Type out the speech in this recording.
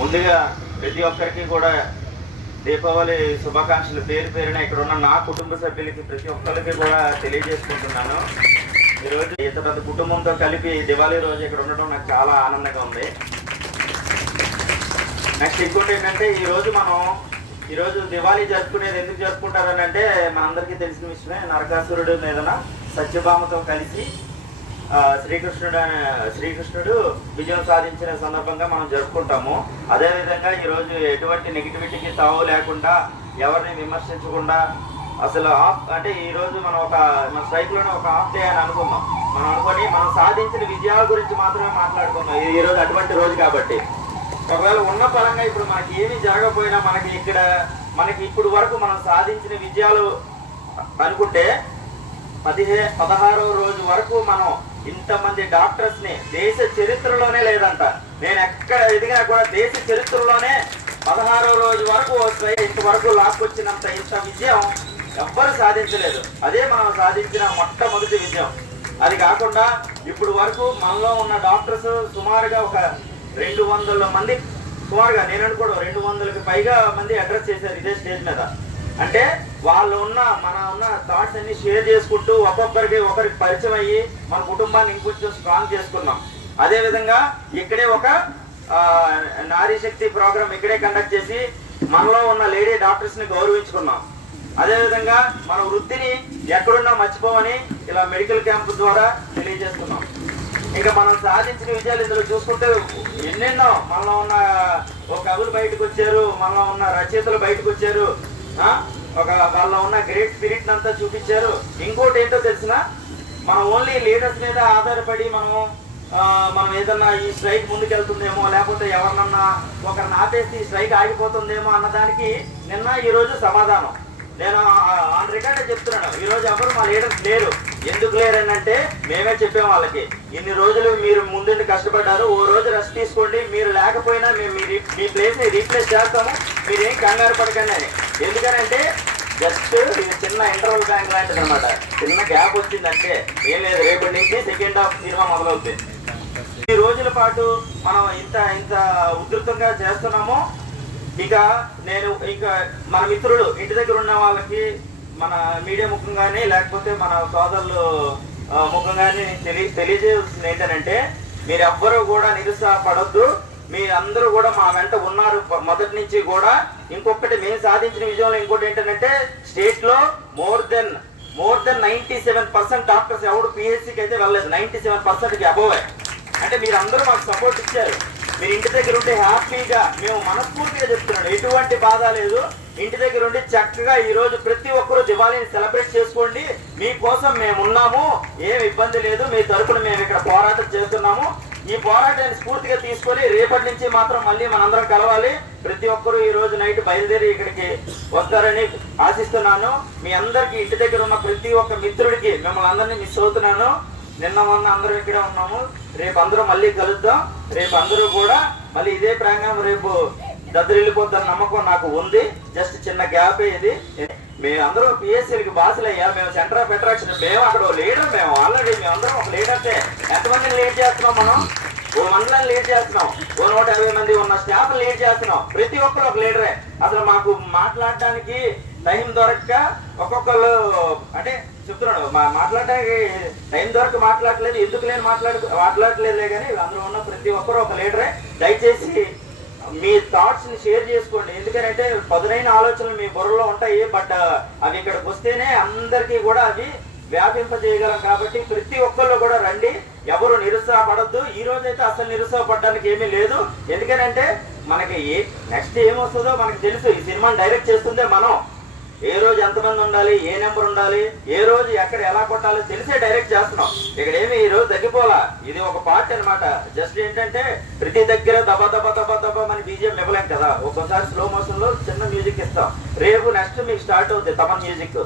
ముందుగా ప్రతి ఒక్కరికి కూడా దీపావళి శుభాకాంక్షలు పేరు పేరున ఇక్కడ ఉన్న నా కుటుంబ సభ్యులకి ప్రతి ఒక్కరికి కూడా తెలియజేసుకుంటున్నాను. ఈరోజు ఇంత పెద్ద కుటుంబంతో కలిపి దివాళీ రోజు ఇక్కడ ఉండడం నాకు చాలా ఆనందంగా ఉంది. నెక్స్ట్ ఇంకోటి ఏంటంటే ఈరోజు దివాళీ జరుపుకునేది ఎందుకు జరుపుకుంటారని అంటే మనందరికీ తెలిసిన విషయమే. నరకాసురుడు మీదన సత్యభామతో కలిసి శ్రీకృష్ణుడు విజయం సాధించిన సందర్భంగా మనం జరుపుకుంటాము. అదేవిధంగా ఈరోజు ఎటువంటి నెగిటివిటీకి తావు లేకుండా, ఎవరిని విమర్శించకుండా, అసలు అంటే ఈరోజు మన స్ట్రైక్లోనే ఒక హాఫ్ డే అని అనుకున్నాం. మనం సాధించిన విజయాల గురించి మాత్రమే మాట్లాడుకున్నాం. ఈరోజు అటువంటి రోజు కాబట్టి ఒకవేళ ఉన్న పరంగా ఇప్పుడు మనకి ఏమీ జరగకపోయినా మనకి ఇప్పుడు వరకు మనం సాధించిన విజయాలు అనుకుంటే 16వ రోజు వరకు మనం ఇంతమంది డాక్టర్స్ ని దేశ చరిత్రలోనే లేదంట. నేను ఎక్కడ ఎదిగినా కూడా దేశ చరిత్రలోనే 16వ రోజు వరకు ఇంతవరకు లాక్కొచ్చినంత ఇంత విజయం ఎవ్వరు సాధించలేదు. అదే మనం సాధించిన మొట్టమొదటి విజయం. అది కాకుండా ఇప్పుడు వరకు మనలో ఉన్న డాక్టర్స్ సుమారుగా ఒక 200 మంది, సుమారుగా నేను అనుకోవడం 200కి పైగా మంది అడ్రస్ చేశారు ఇదే స్టేజ్ మీద. అంటే మన ఉన్న థాట్స్ అన్ని షేర్ చేసుకుంటూ ఒకరికి పరిచయం అయ్యి మన కుటుంబాన్ని ఇంకొంచెం స్ట్రాంగ్ చేసుకున్నాం. అదేవిధంగా ఇక్కడే ఒక నారీ శక్తి ప్రోగ్రామ్ ఇక్కడే కండక్ట్ చేసి మనలో ఉన్న లేడీ డాక్టర్స్ ని గౌరవించుకున్నాం. అదేవిధంగా మన వృత్తిని ఎక్కడున్నా మర్చిపోవని ఇలా మెడికల్ క్యాంప్ ద్వారా తెలియజేస్తున్నాం. ఇంకా మనం సాధించిన విజయాలు ఇందులో చూసుకుంటే ఎన్నెన్నో. మనలో ఉన్న ఒక కవులు బయటకు వచ్చారు, మనలో ఉన్న రచయితలు బయటకు వచ్చారు, వాళ్ళలో ఉన్న గ్రేట్ స్పిరిట్ అంతా చూపించారు. ఇంకోటి ఏంటో తెలిసిన, మనం ఓన్లీ లీడర్స్ మీద ఆధారపడి మనం ఏదన్నా ఈ స్ట్రైక్ ముందుకెళ్తుందేమో, లేకపోతే ఎవరినన్నా ఒకరిని ఆపేసి ఈ స్ట్రైక్ ఆగిపోతుందేమో అన్నదానికి ఈ రోజు సమాధానం నేను ఆన్ రికార్డే చెప్తున్నాను. ఈ రోజు ఎవరు మా లీడర్స్ లేరు. ఎందుకు లేరని అంటే మేమే చెప్పాం వాళ్ళకి, ఇన్ని రోజులు మీరు ముందుండి కష్టపడ్డారు, ఓ రోజు రెస్ట్ తీసుకోండి, మీరు లేకపోయినా మేము మీ ప్లేస్ ని రీప్లేస్ చేస్తాము, మీరేం కంగారు పడకండి అని. ఎందుకనంటే జస్ట్ ఇది చిన్న ఇంటర్వల్ బ్యాంక్ లాంటిది అనమాట. చిన్న గ్యాప్ వచ్చిందంటే ఏం లేదు, రేపటి నుంచి సెకండ్ హాఫ్ సినిమా మొదలవుతుంది. ఈ రోజుల పాటు మనం ఇంత ఉధృతంగా చేస్తున్నామో, ఇక మన మిత్రులు ఇంటి దగ్గర ఉన్న వాళ్ళకి మన మీడియా ముఖంగానే లేకపోతే మన సోదరులు ముఖంగానే తెలియజేయాల్సింది ఏంటంటే, మీరు ఎవ్వరూ కూడా నిరుత్సాహపడొద్దు. మీ అందరూ కూడా మా వెంట ఉన్నారు మొదటి నుంచి కూడా. ఇంకొకటి మేము సాధించిన విజయంలో ఇంకోటి ఏంటంటే, స్టేట్ లో మోర్ దెన్ 97% డాక్టర్స్ ఎవడు పిహెచ్సికి అయితే వెళ్ళలేదు. 97%కి అబోవ్. అంటే మీరు అందరూ మాకు సపోర్ట్ ఇచ్చారు. మీరు ఇంటి దగ్గర ఉంటే హ్యాపీగా, మేము మనస్ఫూర్తిగా చెప్తున్నాను, ఎటువంటి బాధ లేదు. ఇంటి దగ్గర ఉండి చక్కగా ఈ రోజు ప్రతి ఒక్కరూ దివాళీని సెలబ్రేట్ చేసుకోండి. మీకోసం మేము ఉన్నాము, ఏం ఇబ్బంది లేదు. మీ తరపున మేము ఇక్కడ పోరాటం చేస్తున్నాము. ఈ పోరాటాన్ని స్ఫూర్తిగా తీసుకొని రేపటి నుంచి మాత్రం మళ్ళీ మనందరం కలవాలి. ప్రతి ఒక్కరూ ఈ రోజు నైట్ బయలుదేరి ఇక్కడికి వస్తారని ఆశిస్తున్నాను. మీ అందరికి ఇంటి దగ్గర ఉన్న ప్రతి ఒక్క మిత్రుడికి మిమ్మల్ని అందరినీ మిస్ అవుతున్నాను. నిన్న మొన్న అందరూ ఇక్కడే ఉన్నాము. రేపు అందరూ మళ్ళీ కలుద్దాం. రేపు అందరూ కూడా మళ్ళీ ఇదే ప్రాంగణం రేపు దద్దరిల్లిపోతున్న నమ్మకం నాకు ఉంది. జస్ట్ చిన్న గ్యాప్ ఇది. మేము అందరూ పిఎస్సీలకి బాసులయ్యా, మేము సెంటర్ ఆఫ్ అట్రాక్షన్, మేము అక్కడ లీడర్. మేము ఆల్రెడీ మేమందరం ఒక లీడర్సే. ఎంతమందిని లీడ్ చేస్తున్నాం మనం? ఓ మండలాన్ని లీడ్ చేస్తున్నాం, ఓ 150 మంది ఉన్న స్టాఫ్ లీడ్ చేస్తున్నాం. ప్రతి ఒక్కరు ఒక లీడరే. అసలు మాకు మాట్లాడడానికి టైం దొరక్క ఒక్కొక్కరు అంటే చెప్తున్నాడు, మాట్లాడడానికి టైం దొరక మాట్లాడలేదు. ఎందుకు లేని మాట్లాడలేదులే కానీ అందులో ఉన్న ప్రతి ఒక్కరు ఒక లీడరే. దయచేసి మీ థాట్స్ ని షేర్ చేసుకోండి. ఎందుకంటే పదునైన ఆలోచనలు మీ బుర్రలో ఉంటాయి, బట్ అవి ఇక్కడికి వస్తేనే అందరికీ కూడా అవి వ్యాపింపజేయగలం. కాబట్టి ప్రతి ఒక్కళ్ళు కూడా రండి, ఎవరు నిరుత్సాహపడద్దు. ఈ రోజైతే అసలు నిరుత్సాహపడడానికి ఏమీ లేదు. ఎందుకంటే మనకి నెక్స్ట్ ఏమొస్తుందో మనకు తెలుసు. ఈ సినిమాని డైరెక్ట్ చేస్తుందే మనం. ఏ రోజు ఎంతమంది ఉండాలి, ఏ నెంబర్ ఉండాలి, ఏ రోజు ఎక్కడ ఎలా కొట్టాలో తెలిసే డైరెక్ట్ చేస్తున్నాం. ఇక్కడ ఏమి ఈ రోజు తగ్గిపోలా, ఇది ఒక పార్ట్ అనమాట. జస్ట్ ఏంటంటే ప్రతి దగ్గర దబా దబా దబా దబా మన బీజిఎం ఇవ్వలేం కదా. ఒక్కోసారి స్లో మోషన్ లో చిన్న మ్యూజిక్ ఇస్తాం. రేపు నెక్స్ట్ మీకు స్టార్ట్ అవుతుంది తమన్ మ్యూజిక్.